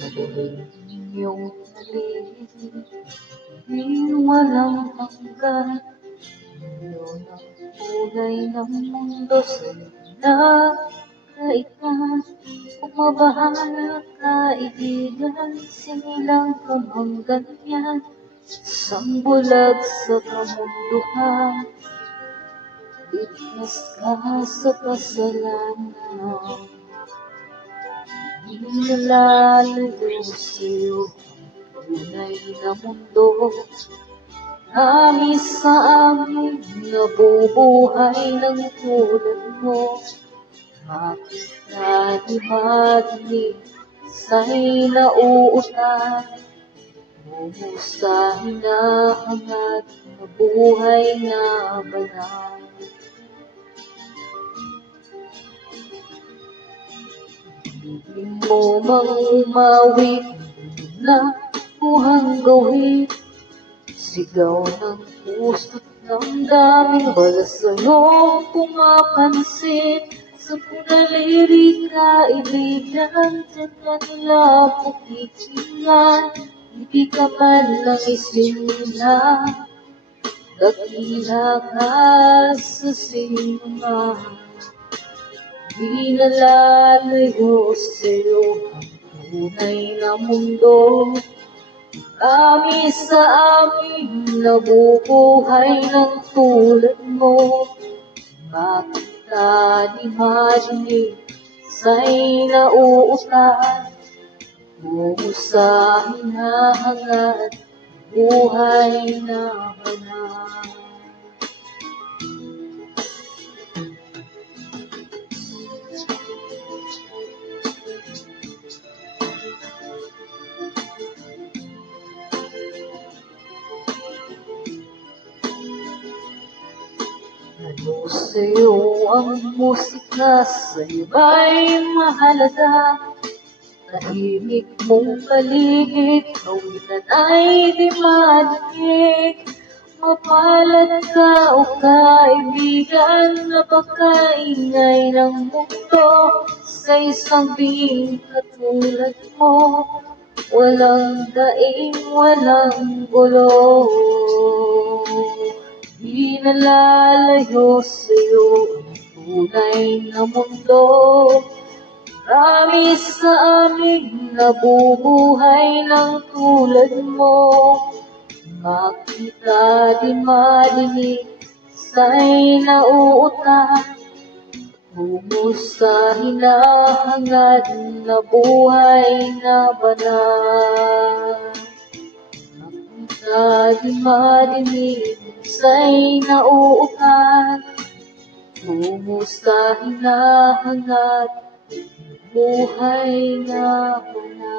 Iyong paligid, di walang hanggan. Yun ang kulay ng mundo sa'yo nakaitan. Kung mabahala kaibigan, sinilang ka mang ganyan. Isang bulag sa kamunduhan, ligtas ka sa kasalanan. Di nalalayo sa'yo ang tunay na mundo. Kami sa amin nabubuhay ng tulad mo. Bakit ka di marinig sa'y nauutan? Mo sa hinahangad na buhay na banal. Ibig mo mang umawit na buhang gawin. Sigaw ng puso't ng daming wala sa'yong pumapansin. Sa punaliri kaibigan, dyan ka nila pukikingan. Hindi ka man lang isinila, dakila ka sa sinuman. Di nalalayo sa'yo ang tunay na mundo. Kami sa amin nabubuhay ng tulad mo. Bakit ka di marinig sa'y nauutan? Tungo sa hinahangad buhay na banal. Ano sa'yo ang musika, sa'yo ba'y mahalaga? Tahimik mong paligid, kawinan ay di marinig. Mapalad ka o kaibigan, napakaingay ng mundo. Sa isang bing katulad mo, walang daing, walang gulo. Di nalalayo sa'yo ang tunay na mundo. Marami sa amin nabubuhay ng tulad mo. Makita di marinig sa'y nauutan. Tungo sa hinahangad na buhay na banal. Makita di marinig sa'y nauutan. Tungo sa hinahangad buhay na banal.